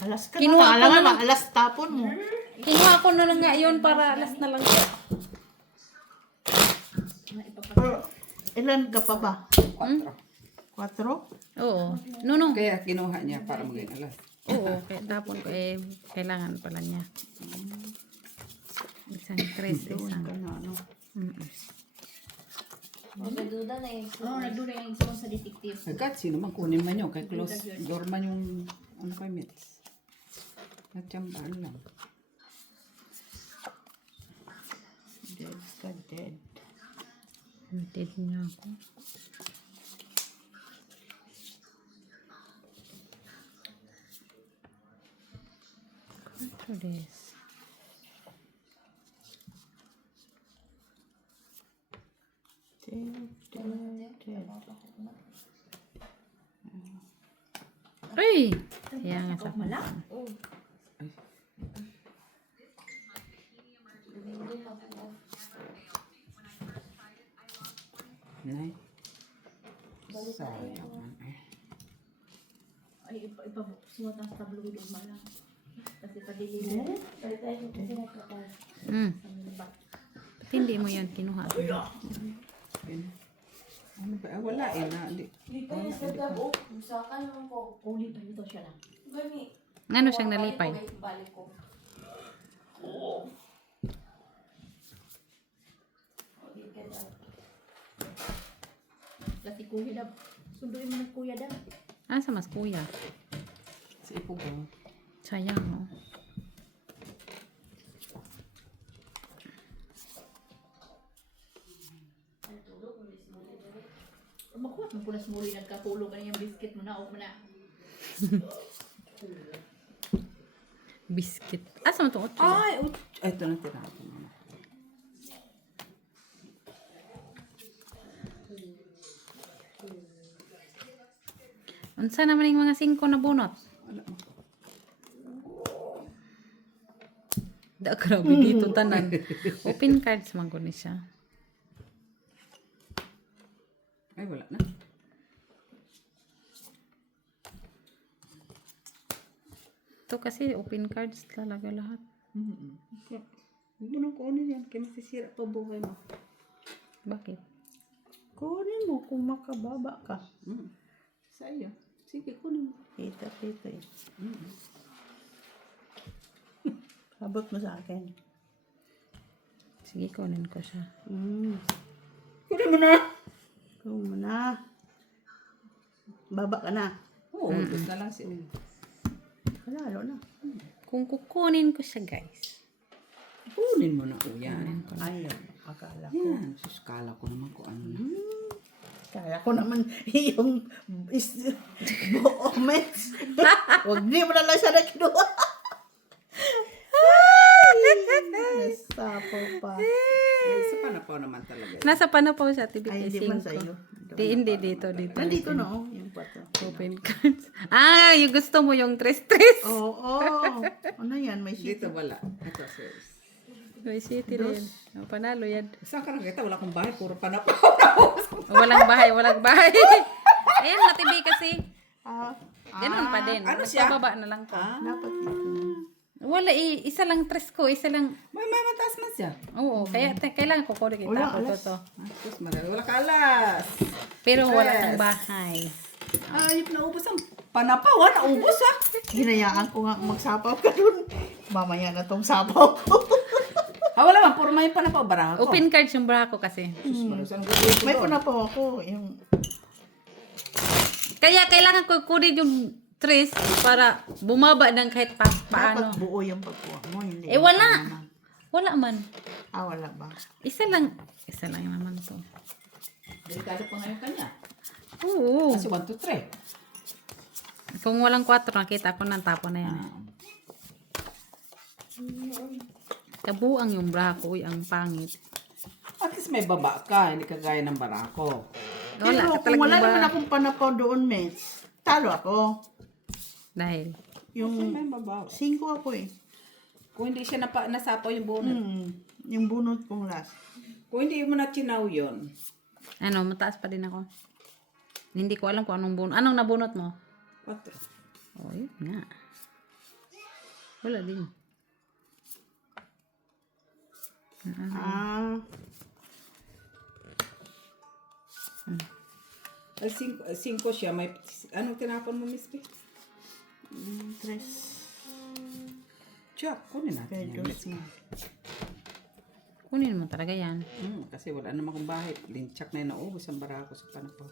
Alas ka Kinuha na. ko Alam na nga, alas tapon mo. Kinuha ko na lang nga yun para alas na lang siya. Ilan ka pa ba? 4. 4? Oo. No. Kaya kinuha niya para maging alas. Oo, kaya tapon ko kailangan pala niya. Isang tres, isang. Ano? Nagduda na yung Oo, nagdura yung isa sa detective. Agad, sino man kunin man yun. Kay close door man yung ano kay Mitch. Natiyambaan lang. Dead ka, dead. Hinted niya ako. Control this. Dead, dead, dead. Ay! Kaya nga sa Nay. Sayang man eh. Ay, ipasuot ang tabloid o malang. Kasi padilin. Balik tayo sa pinagkakal. Ba't hindi mo yan kinuha? Yun. Ano ba? Wala eh. Di. Lipay na sa gabo. Musakan naman ko. Ulit pa ito siya lang. Gani. Ano siyang nalipay? Balik ko. Kasi kuya daw. Sunduin mo ng kuya daw. Ah, sa mas kuya. Sa ipog ba? Sayang, no? Makuha mo punas muli nagkatulog ka na yung biscuit mo na. O mo na. Biscuit. Asa mo itong otso? Ay, ito na tinapon mo. Unsa naman yung mga 5 na bunot? Wala mo. Da, grabe dito tanan. Open cards man ko ni siya. Ay, wala na. Ito kasi open cards talaga lahat. Huwag mo nang kunin yan. Kaya masisira pa buhay mo. Bakit? Kunin mo kung makababa ka. Sa iyo. Sige, kunin mo. Kita eh. Abot mo sa akin. Sige, kunin ko siya. Kunin mo na. Kung mo na. Baba ka na. Oo, doon na lang sila. Lalo na. Kung kukunin ko siya, guys. Kunin mo na po yan. Ayun. Akala ko. Yan. Sus, kala ko naman kung ano na. Kala ko naman yung buo mets. Huwag di mo na lang siya nakinuha. Nasapo pa. Ay, sa panapaw naman talaga. Nasa panapaw siya, TV Ay, hindi man sa iyo. Hindi, dito. Nandito na oh, yung pato. Open cards. Ah, yung gusto mo yung 3-3. Oo. Ano yan? May Dito sheet. wala. Ito, sis. May city rin. Oh, panalo yan. Saan ka nakita? Wala akong bahay. Puro panapaw. Walang bahay, walang bahay. Ayan, matibi kasi. Ah, Ganun pa din. ano siya? Nagpababa na lang ko. dapat ito. Wala, isa lang tres ko, isa lang. May mataas man siya. Oo, kaya kailangan ko kunin kita Wala, ko alas. to. Tapos marami. Wala ka alas. Pero wala Tres. kang bahay. Ayop na ubos ang panapaw. Naubos ah. Hinayaan ko nga magsapaw ka dun. Mamaya na tong sapaw ko. Wala man. Puro may panapaw. Bara ako. Open cards yung bra ko kasi. May panapaw ako. Yung Kaya kailangan ko kunin yung tres para bumaba ng kahit paano. dapat buo yung pagkuha mo. Hindi Eh wala. Wala man. Wala ba? Isa lang naman to. Delikado pa ngayon kanya. Oo. Kasi 1, 2, 3. Kung walang 4, nakita ko ng tapo na yan. Kabuang yung bra ko, uy, ang pangit. At least may baba ka. Hindi ka gaya ng barako. Wala Pero ka kung wala talagang naman ba? akong panapaw doon, Mets, talo ako. Dahil. Yung May baba. 5 ako eh. Kung hindi siya nasapaw yung bunot. Yung bunot kong last. Kung hindi mo na chinaw yun. Ano, mataas pa din ako. Hindi ko alam kung anong bunot. Anong nabunot mo? 4. Oh, yun nga. Wala din. Ah, Ay, 5 siya. May, anong tinapon mo, Miss P? 3. Check. Kunin natin yan. Let's go. Kunin mo talaga yan. Kasi wala naman akong bahay. Linchak na yun. Naubos ang barako sa panapaw.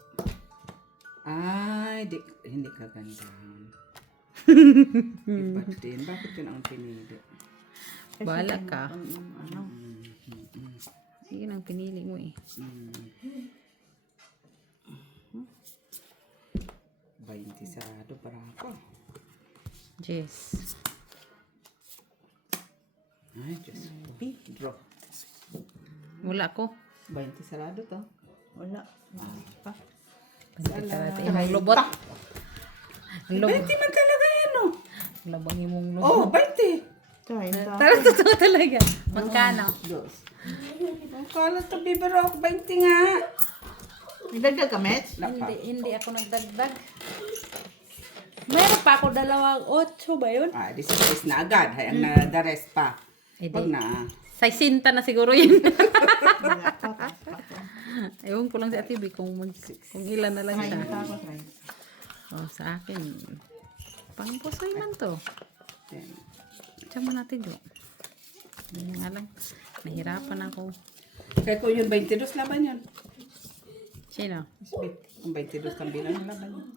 Ay, hindi ka ganda. Iba din. Bakit yun ang pinili? Bahala ka. Ano? Yun ang pinili mo eh. 20 sarado barako. Jess. Ay, Diyos ko. Draw. Wala ko. 20 sarado to. Wala. Imong lubot. Ang 20 lubot. man talaga yan, oh. Labang imong lubot. Oh, 20. Tara, totoo talaga. Magkano? Dos. Ang kala to, bibiro ako 20 nga. Nagdagdag ka, Mets? Hindi ako nagdagdag. Meron pa ako 8 ba yun? Ah, this is na agad. Hayang na the rest pa. Wag na. Sa sinta na siguro yun. Ewan ko lang sa TV kung ilan na lang siya. Oh, sa akin. Pang pusoy man to. Yan. Diyan mo natin, Jo. Hindi nga lang. Nahirapan ako. Kaya kung yun 22 laban yun. Sino? Kung 22 ang bilang ng laban yun.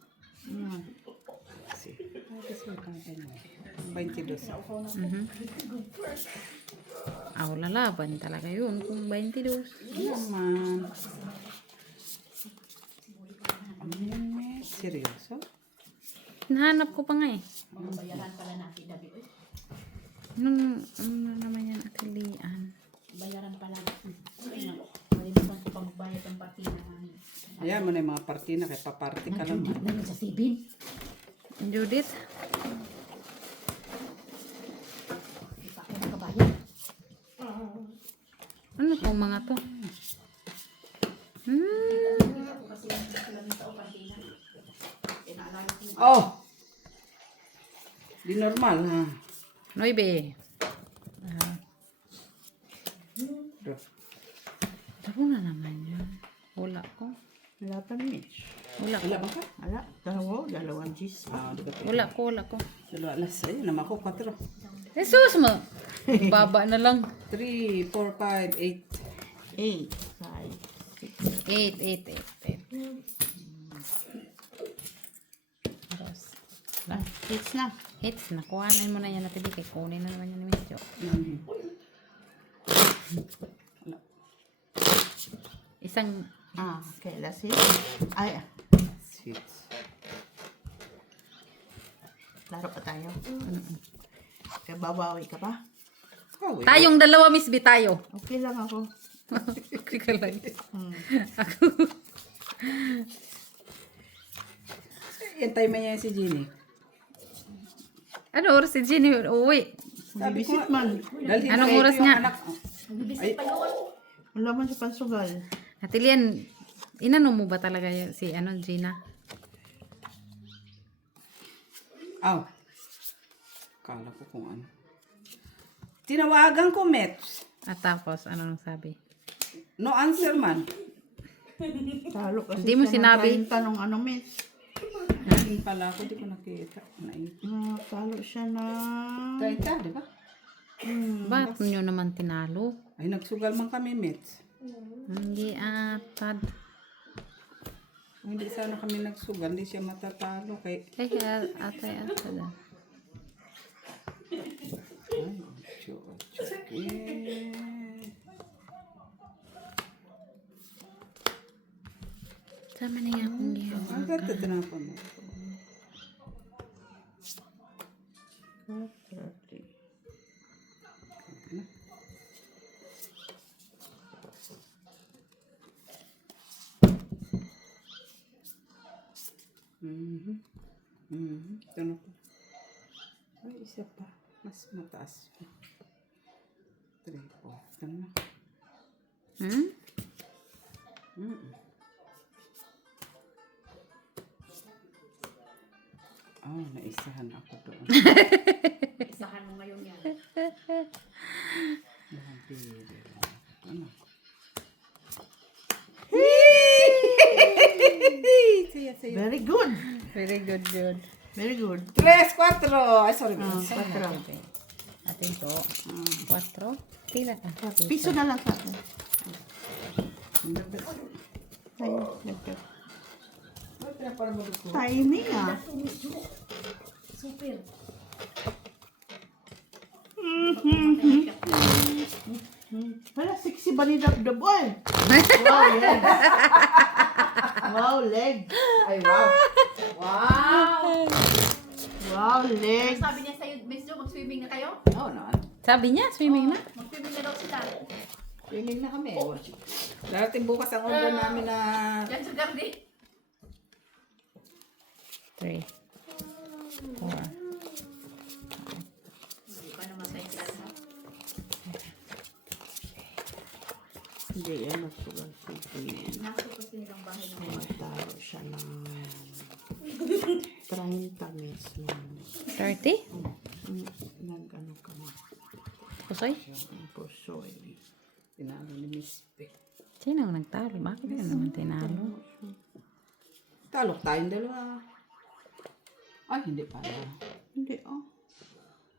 Kasi, kung 22. Wala laban talaga yun. Kung 22. Naman. Ano yun, eh? Seryoso? Nahanap ko pa nga eh. Bayaran pala natin, Dabi. Ano naman yan, atilian. Bayaran pala natin. Malimutan ko pang magbayad ng partina namin. Ayan mo na yung mga party na kaya paparty ka lang. Meron sa Sibin. Judith? Di pa ako nakabayad. Ano pong mga to? Oh! Di normal, ha? Noibe. Draw. Ano na naman yun? Wala ko. Wala pa, Mets. Wala ko. Wala ba ka? Wala. Dalawang G's. Ah, di ka pwede. Wala ko. Dalawa alas. Ayun naman ako, 4. Jesus mo! Baba na lang. 3, 4, 5, 8. 8, 5, 8. Dos. 6 na. Hits, nakuhanan mo na yan natin. Kay kunin na naman yan ni Medyo. Isang, Okay, last hit. Ay, 6. laro pa tayo. Kaya babawi ka pa? Oh, wait. tayong dalawa, Miss B, tayo. Okay lang ako. Okay ka lang. Ako. Yan, time niya si Jenny. Ano oras si Jenny? Uwi. Sabi ko, Bisit man. dalhin Anong ko, ito oras yung nga? anak. Nagbibisit pa yun. Wala man sa pansugal. Ate Lian, inano mo ba talaga si Gina? Aw. Kala ko kung ano. Tinawagan ko, Mets. At tapos, ano nang sabi? No answer man. Talo kasi Hindi mo siya sinabi. ng 30 nung ano, miss. Hindi pala ako, di ko nakita. Talo siya na... Taita, di ba? Ba't nyo naman tinalo? Ay, nagsugal man kami, Mets. Hindi atad. Kung hindi sana kami nagsugal, hindi siya matatalo. Kay... Atay. Ay, okay. Sama na nga akong giyo. Ang ganda tinapon mo. Ito na po. Ay, isa pa. Mas mataas. 3, 4. Ito na. Hmm? Oh, naisahan ako doon. Isahan mo ngayon yan. Nakabili. Ano? Saya. Very good. Very good. Very good. 3, 4. Ay, sorry. Ate ito. 4. Tila ka. Piso na lang sa akin. Ayun, nagkat. Timing ah. Super. Wala, sexy ba ni Dabdab? Oy! Wow, leg. Wow, leg. Ay, wow. Wow, leg. Sabi niya sa'yo, Miss Jo, mag-swimming na kayo? Oo na. Sabi niya, swimming na. Mag-swimming na daw sila. Swimming na kami. Darating bukas ang order namin na... Yan sa garden. 3, 4. Hindi pa naman sa'yo lahat. Hindi yan, nagsugal si Nasa kasi nilang bahay ng mga. Talo siya ng 30 minutes lang. 30? Nag-ano ka na. Pusoy? Ang pusoy. Tinalo ni Miss P. Sino ang nagtalo? Bakit yun naman tinalo? Talok tayong dalawa. Ay, hindi pala. Hindi, oh.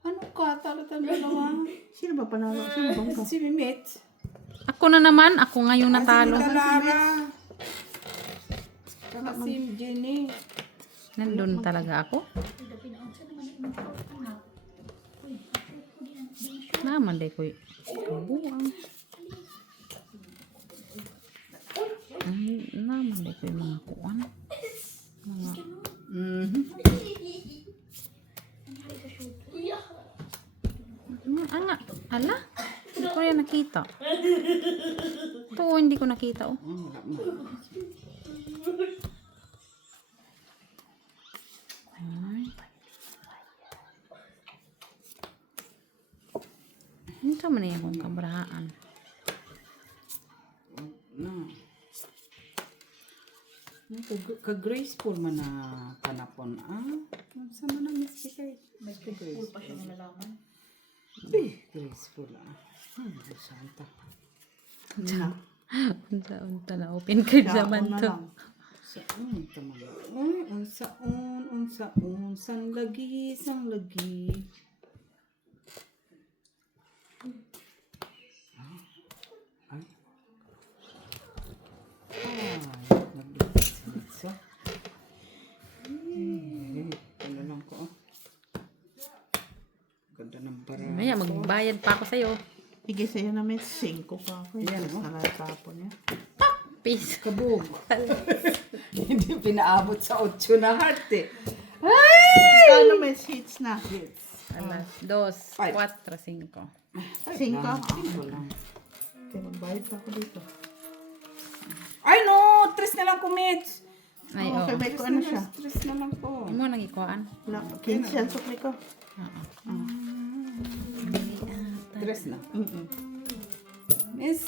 Ano ka? Talo tayong dalawa. Sino ba panalo? Sino bang ka? Si Mimit. Ako na naman. Ako ngayon natalo. Si Lara. Saka si Jenny. Nandun talaga ako. Naman day ko kabuang. Naman day ko yung mga kuwan. Mga... Anga, ala? Hindi ko yan nakita. Ito, hindi ko nakita, oh. Ay. Ito man yung akong kabrahaan. Ka-graceful man na panapon. Sama na Miss P kay. Full pa siya nalalaman. Graceful Santa. Unta na open card Siya, naman una to. lang. Saan taman? Sang lagi. Ay. Nagbibisa. Ano lang ko, Ganda ng bara. Maya, magbayad pa ako sa'yo. Sige sa'yo na may 5 pa ako. Yan, Tapos oh. nakatapon niya. Peace. Kabog. Hindi pinaabot sa 8 na heart eh. Kano may hits na? Alas, 2, 4, 5. 5 ka? Kaya magbayad pa ako dito. Ay no! 3 na lang kumits. Ay, Okay, oo. may ko ano siya? 3 na lang po. Imo nang ikuan. Wala, 15 ang sukli ko. Oo. Stress na. Mm-mm. Miss